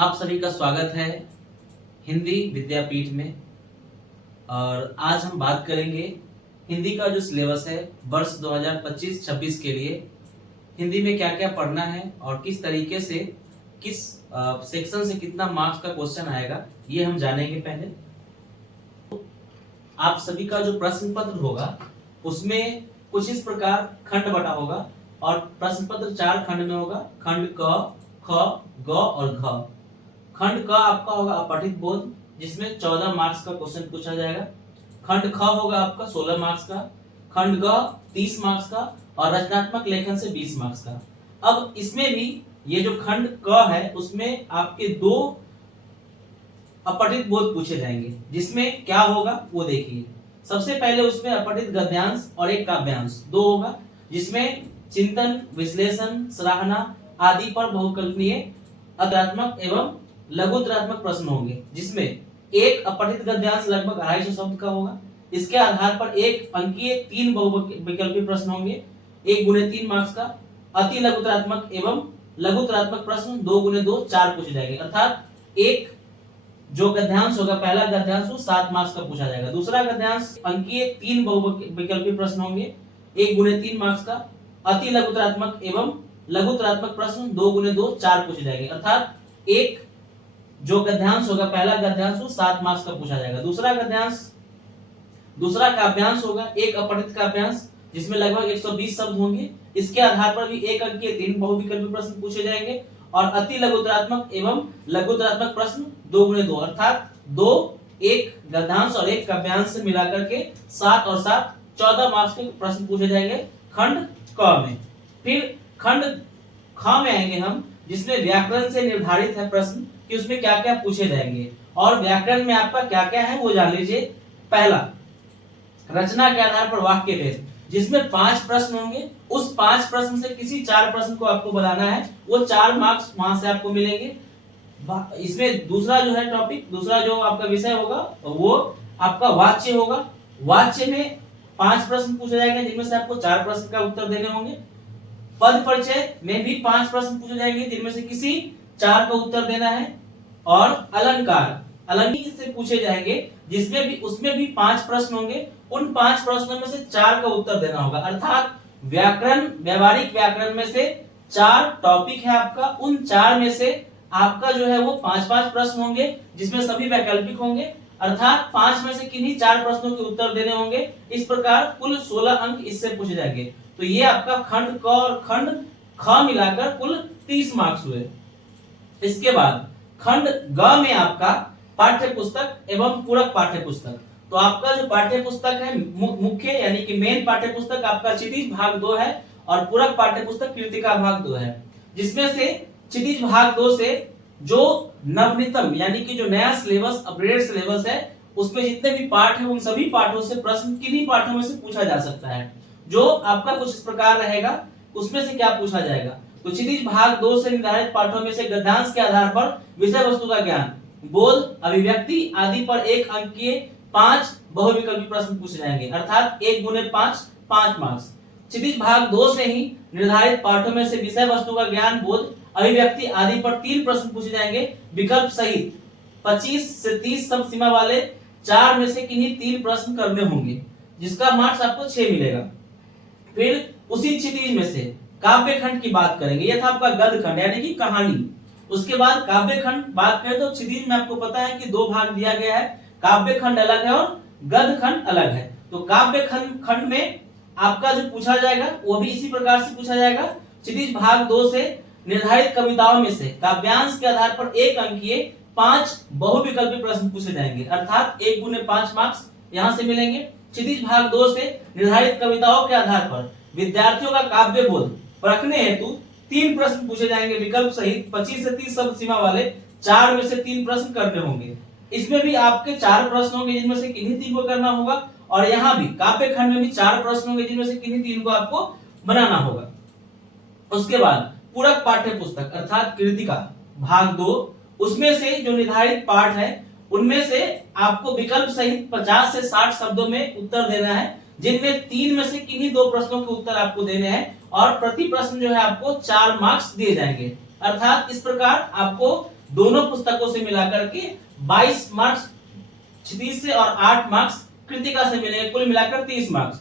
आप सभी का स्वागत है हिंदी विद्यापीठ में। और आज हम बात करेंगे हिंदी का जो सिलेबस है वर्ष 2025-26 के लिए हिंदी में क्या क्या पढ़ना है और किस तरीके से किस सेक्शन से कितना मार्क्स का क्वेश्चन आएगा ये हम जानेंगे। पहले आप सभी का जो प्रश्न पत्र होगा उसमें कुछ इस प्रकार खंड बटा होगा और प्रश्न पत्र 4 खंड में होगा। खंड क, ख, ग और घ। खंड क आपका होगा अपठित बोध जिसमें 14 मार्क्स का क्वेश्चन पूछा जाएगा। खंड ख होगा आपका 16 मार्क्स का। खंड ग 30 मार्क्स का और रचनात्मक लेखन से 20 मार्क्स का। अब इसमें भी ये जो खंड क है उसमें आपके 2 अपठित बोध पूछे जाएंगे जिसमें क्या होगा वो देखिए। सबसे पहले उसमें अपठित गद्यांश और एक काव्यांश 2 होगा जिसमें चिंतन, विश्लेषण, सराहना आदि पर बहुकल्पनीय अत्रात्मक एवं लघुत्रात्मक प्रश्न होंगे जिसमें एक अपठित गद्यांश लगभग 250 शब्द का होगा। इसके आधार पर एक अंकीय 3 बहुविकल्पी प्रश्न होंगे 1 गुणे 3 मार्क्स का। अति लघुत्रात्मक एवं लघुत्रात्मक प्रश्न 2 गुणे 2 4 पूछे जाएंगे। अर्थात एक जो गद्यांश होगा पहला गद्यांश वो 7 मार्क्स का पूछा जाएगा। दूसरा गद्यांश अंकीय 3 बहुविकल्पी प्रश्न होंगे 1 गुणे 3 मार्क्स का। अति लघुत्रात्मक एवं लघुत्रात्मक प्रश्न 2 गुणे 2 4 पूछे जाएंगे। अर्थात एक जो गद्यांश होगा पहला गद्यांश वो 7 मार्क्स का पूछा जाएगा। दूसरा काव्यांश होगा एक अपठित काव्यांश जिसमें लगभग 120 शब्द होंगे। इसके आधार पर भी एक अंक के 3 बहुविकल्पी प्रश्न पूछे जाएंगे। और अति लघुत्रात्मक एवं लघुत्रात्मक प्रश्न 2 गुणे 2 अर्थात 2 एक गद्यांश और एक काव्यांश से मिलाकर के 7 और 7 14 मार्क्स के प्रश्न पूछे जाएंगे खंड क में। फिर खंड ख में आएंगे हम जिसमें व्याकरण से निर्धारित है प्रश्न कि उसमें क्या क्या पूछे जाएंगे। और व्याकरण में आपका क्या क्या है वो जान लीजिए। पहला रचना के आधार पर वाक्य भेद जिसमें 5 प्रश्न होंगे। उस 5 प्रश्न से किसी 4 प्रश्न को आपको बनाना है वो 4 मार्क्स वहां से आपको मिलेंगे। इसमें दूसरा जो है टॉपिक दूसरा जो आपका विषय होगा वो आपका वाच्य होगा। वाच्य में 5 प्रश्न पूछे जाएंगे जिनमें से आपको 4 प्रश्न का उत्तर देने होंगे। पद परिचय में भी 5 प्रश्न पूछे जाएंगे जिनमें से किसी 4 का उत्तर देना है। और अलंकार से पूछे जाएंगे जिसमें भी उसमें भी 5 प्रश्न होंगे। उन 5 प्रश्नों में से 4 का उत्तर देना होगा। अर्थात व्याकरण व्यावहारिक व्याकरण में से 4 टॉपिक है आपका। उन 4 में से आपका जो है वो 5-5 प्रश्न होंगे जिसमें सभी वैकल्पिक होंगे। अर्थात 5 में से किन्हीं 4 प्रश्नों के उत्तर देने होंगे। इस प्रकार कुल 16 अंक इससे पूछे जाएंगे। तो ये आपका खंड क और खंड ख मिलाकर कुल 30 मार्क्स हुए। इसके बाद खंड ग में आपका पाठ्य पुस्तक एवं पूरक पाठ्य पुस्तक। तो आपका जो पाठ्य पुस्तक है मुख्य यानी कि मेन पाठ्य पुस्तक आपका क्षितिज भाग 2 है और पूरक पाठ्य पुस्तक कृतिका भाग 2 है। जिसमें से क्षितिज भाग 2 से जो नवनीतम यानी कि जो नया सिलेबस अपग्रेड सिलेबस है उसमें जितने भी पाठ है उन सभी पाठों से प्रश्न किन्हीं पाठों में से पूछा जा सकता है। जो आपका कुछ इस प्रकार रहेगा उसमें से क्या पूछा जाएगा। तो क्षितिज भाग 2 से निर्धारित पाठों में से गद्यांश के आधार पर विषय वस्तु का ज्ञान, बोध, अभिव्यक्ति आदि पर एक अंकीय 5 बहुविकल्पी प्रश्न पूछे जाएंगे। अर्थात 1 गुणे 5 5 मार्क्स। क्षितिज भाग 2 से ही निर्धारित पाठों में से विषय वस्तु का ज्ञान, बोध, अभिव्यक्ति आदि पर 3 प्रश्न पूछे जाएंगे विकल्प सहित। 25 से 30 शब्द सीमा वाले 4 में से किन्हीं 3 प्रश्न करने होंगे जिसका मार्क्स आपको 6 मिलेगा। फिर उसी क्षितिज में से काव्य खंड की बात करेंगे। यह था आपका गद्य खंड यानी कि कहानी। उसके बाद काव्य खंड बात करें तो क्षितिज में आपको पता है कि 2 भाग दिया गया है। काव्य खंड अलग है और गद्य खंड अलग है। तो काव्य खंड में आपका जो पूछा जाएगा वो भी इसी प्रकार से पूछा जाएगा। क्षितिज भाग 2 से निर्धारित कविताओं में से काव्यांश के आधार पर एक अंकीय 5 बहुविकल्पी प्रश्न पूछे जाएंगे। अर्थात 1 गुणे 5 मार्क्स यहां से मिलेंगे। क्षितिज भाग 2 से निर्धारित कविताओं के आधार पर विद्यार्थियों का काव्य बोध परखने हेतु 3 प्रश्न पूछे जाएंगे विकल्प सहित। 25 से 30 शब्द सीमा वाले 4 में से 3 प्रश्न करने होंगे। इसमें भी आपके 4 प्रश्न होंगे जिनमें से किन्हीं 3 को करना होगा। और यहाँ भी काव्य खंड में भी 4 प्रश्न होंगे जिनमें से किन्हीं 3 को आपको बनाना होगा। उसके बाद पूरक पाठ्य पुस्तक अर्थात कृतिका भाग 2 उसमें से जो निर्धारित पाठ है उनमें से आपको विकल्प सहित 50 से 60 शब्दों में उत्तर देना है जिनमें 3 में से किन्हीं 2 प्रश्नों के उत्तर आपको देने हैं और प्रति प्रश्न जो है आपको 4 मार्क्स दिए जाएंगे। अर्थात इस प्रकार आपको दोनों पुस्तकों से मिलाकर के 22 मार्क्स क्षितिज से और 8 मार्क्स कृतिका से मिलेंगे, कुल मिलाकर 30 मार्क्स।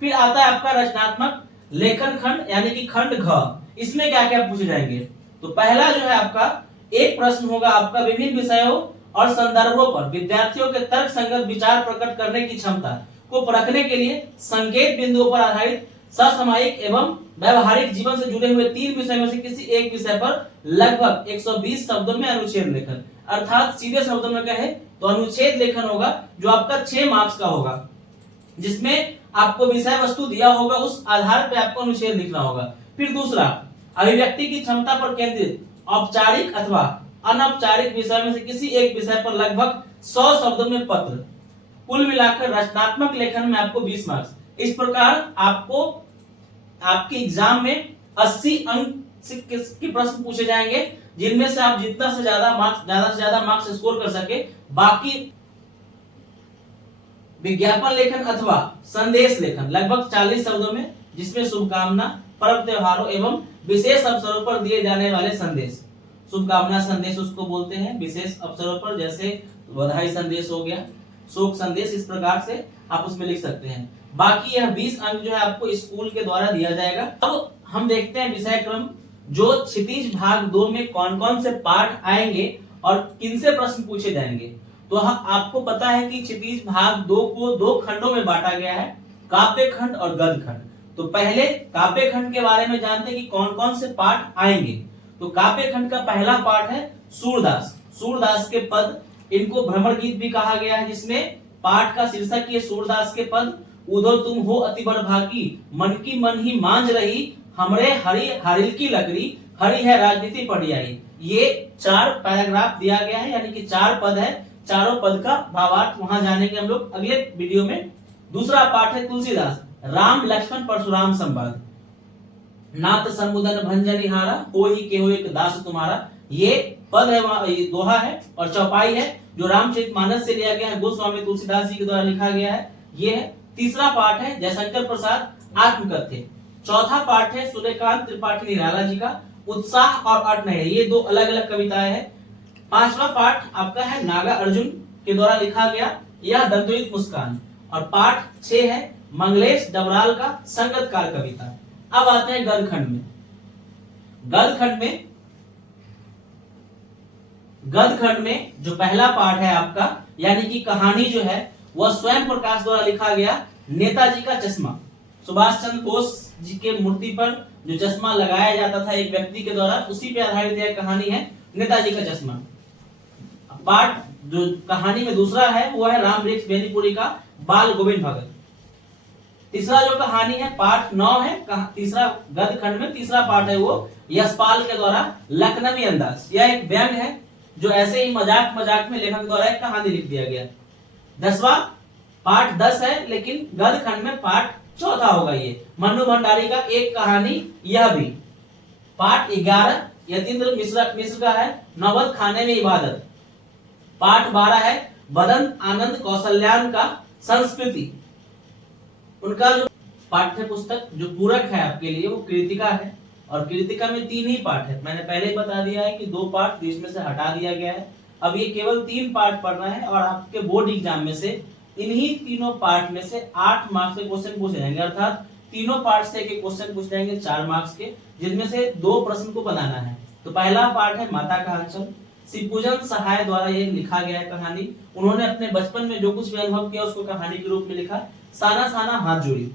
फिर आता है आपका रचनात्मक लेखन खंड यानी कि खंड घ। इसमें क्या क्या पूछे जाएंगे? तो पहला जो है आपका एक प्रश्न होगा आपका विभिन्न विषयों और संदर्भों पर विद्यार्थियों के तर्क संगत विचार प्रकट करने की क्षमता को परखने के लिए संकेत बिंदुओं पर आधारित समसामयिक एवं व्यवहारिक जीवन से जुड़े हुए 3 विषय में से किसी एक विषय पर लगभग 120 शब्दों में अनुच्छेद लेखन, अर्थात सीधे शब्दों में कहे तो अनुच्छेद लेखन होगा जो आपका 6 मार्क्स का होगा, जिसमें आपको विषय वस्तु दिया होगा, उस आधार पर आपको अनुच्छेद लिखना होगा। फिर दूसरा अभिव्यक्ति की क्षमता पर केंद्रित औपचारिक अथवा अनौपचारिक विषय में से किसी एक विषय पर लगभग 100 शब्दों में पत्र, कुल मिलाकर रचनात्मक लेखन में आपको 20 मार्क्स। इस प्रकार आपको आपके एग्जाम में 80 अंक के प्रश्न पूछे जाएंगे, जिनमें से आप जितना से ज्यादा मार्क्स स्कोर कर सके। बाकी विज्ञापन लेखन अथवा संदेश लेखन लगभग 40 शब्दों में, जिसमें शुभकामना, पर्व त्योहारों एवं विशेष अवसरों पर दिए जाने वाले संदेश, शुभकामना संदेश उसको बोलते हैं, विशेष अवसरों पर जैसे बधाई संदेश हो गया, शोक संदेश, इस प्रकार से आप उसमें लिख सकते हैं। बाकी यह 20 अंक जो है आपको स्कूल के द्वारा दिया जाएगा। अब हम देखते हैं विषय क्रम, जो क्षितिज भाग 2 में कौन कौन से पाठ आएंगे और किन से प्रश्न पूछे जाएंगे। तो आपको पता है कि क्षितिज भाग 2 को 2 खंडों में बांटा गया है, काव्य खंड और गद्य खंड। तो पहले काव्य खंड के बारे में जानते हैं कि कौन कौन से पाठ आएंगे। तो काव्य खंड का पहला पाठ है सूरदास। सूरदास के पद, इनको भ्रमर गीत भी कहा गया है, जिसमें पाठ का शीर्षक ये सूरदास के पद, उधो तुम हो अति बड़ भागी, मन की मन ही मांझ रही, हमरे हरि हरिल की लकड़ी, हरि है राजनीति पढ़ियाई। ये 4 पैराग्राफ दिया गया है, यानी कि 4 पद है। चारों पद का भावार्थ वहां जानेंगे हम लोग अगले वीडियो में। दूसरा पाठ है तुलसीदास, राम लक्ष्मण परशुराम संवाद, नाथ समुदन भंजनिहारा, हो ही के हो एक दास तुम्हारा। ये पद है, ये दोहा है और चौपाई है, जो रामचरितमानस से लिया गया है, गोस्वामी तुलसीदास जी के द्वारा लिखा गया है। ये है। तीसरा पाठ है जयशंकर प्रसाद आत्मकथ्य। चौथा पाठ है सूर्यकांत त्रिपाठी निराला जी का उत्साह और अट नहीं। ये 2 अलग अलग कविताएं हैं। पांचवा पाठ आपका है नागा अर्जुन के द्वारा लिखा गया यह दंतुरित मुस्कान, और पाठ 6 है मंगलेश डबराल का संगतकार कविता। अब आते हैं गद्य खंड में। गद्य खंड में जो पहला पाठ है आपका, यानी कि कहानी जो है वह स्वयं प्रकाश द्वारा लिखा गया नेताजी का चश्मा। सुभाष चंद्र बोस जी के मूर्ति पर जो चश्मा लगाया जाता था एक व्यक्ति के द्वारा, उसी पे आधारित यह कहानी है नेताजी का चश्मा। पाठ जो कहानी में दूसरा है वो है राम वृक्ष बेनीपुरी का बाल गोविंद भगत। तीसरा जो कहानी है पाठ 9 है, तीसरा गद्य खंड में तीसरा पाठ है वो यशपाल के द्वारा लखनवी अंदाज। यह एक व्यंग है जो ऐसे ही मजाक में लेखक द्वारा एक कहानी लिख दिया गया। 10वां पाठ 10 है, लेकिन गद्य खंड में पाठ 4 होगा। ये मन्नू भंडारी का एक कहानी यह भी। पाठ 11 यतीन्द्र मिश्र का है नौबत खाने में इबादत। पाठ 12 है बदंत आनंद कौशल्यान का संस्कृति। उनका जो पाठ्य पुस्तक जो पूरक है आपके लिए वो कृतिका है, और कृतिका में 3 ही पाठ है। मैंने पहले ही बता दिया है कि 2 पाठ इसमें से हटा दिया गया है। अब ये केवल 3 पाठ पढ़ना है, और आपके बोर्ड एग्जाम में से इन्हीं तीनों पाठ में से 8 मार्क्स के क्वेश्चन पूछे जाएंगे, अर्थात तीनों पाठ से एक क्वेश्चन पूछ जाएंगे 4 मार्क्स के, जिनमें से 2 प्रश्न को बनाना है। तो पहला पाठ है माता का अंचल। शिवपूजन सहाय द्वारा ये लिखा गया है कहानी। उन्होंने अपने बचपन में जो कुछ भी अनुभव किया उसको कहानी के रूप में लिखा। साना साना हाथ जोड़ी।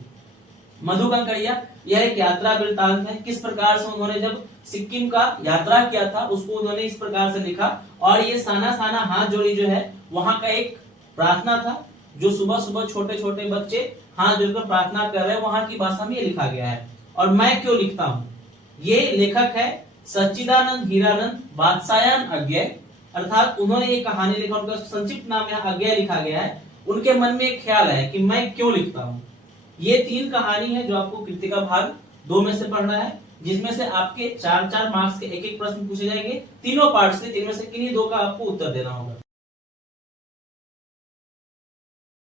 मधु कंकड़िया यह एक यात्रा वृत्तांत है, किस प्रकार से उन्होंने जब सिक्किम का यात्रा किया था उसको उन्होंने इस प्रकार से लिखा। और ये साना साना हाथ जोड़ी जो है वहां का एक प्रार्थना था, जो सुबह सुबह छोटे छोटे बच्चे हाथ जोड़कर प्रार्थना कर रहे हैं, वहां की भाषा में ये लिखा गया है। और मैं क्यों लिखता हूँ, ये लेखक है सच्चिदानंद हीरानंद बादशाहयान अज्ञेय, अर्थात उन्होंने ये कहानी लिखा, उनका संक्षिप्त नाम यहाँ अज्ञेय लिखा गया है। उनके मन में एक ख्याल है कि मैं क्यों लिखता हूँ। ये 3 कहानी है जो आपको कृतिका भाग 2 में से पढ़ना है, जिसमें से आपके 4-4 मार्क्स के एक प्रश्न पूछे जाएंगे तीनों पार्ट से, जिनमें से किन्हीं 2 का आपको उत्तर देना होगा।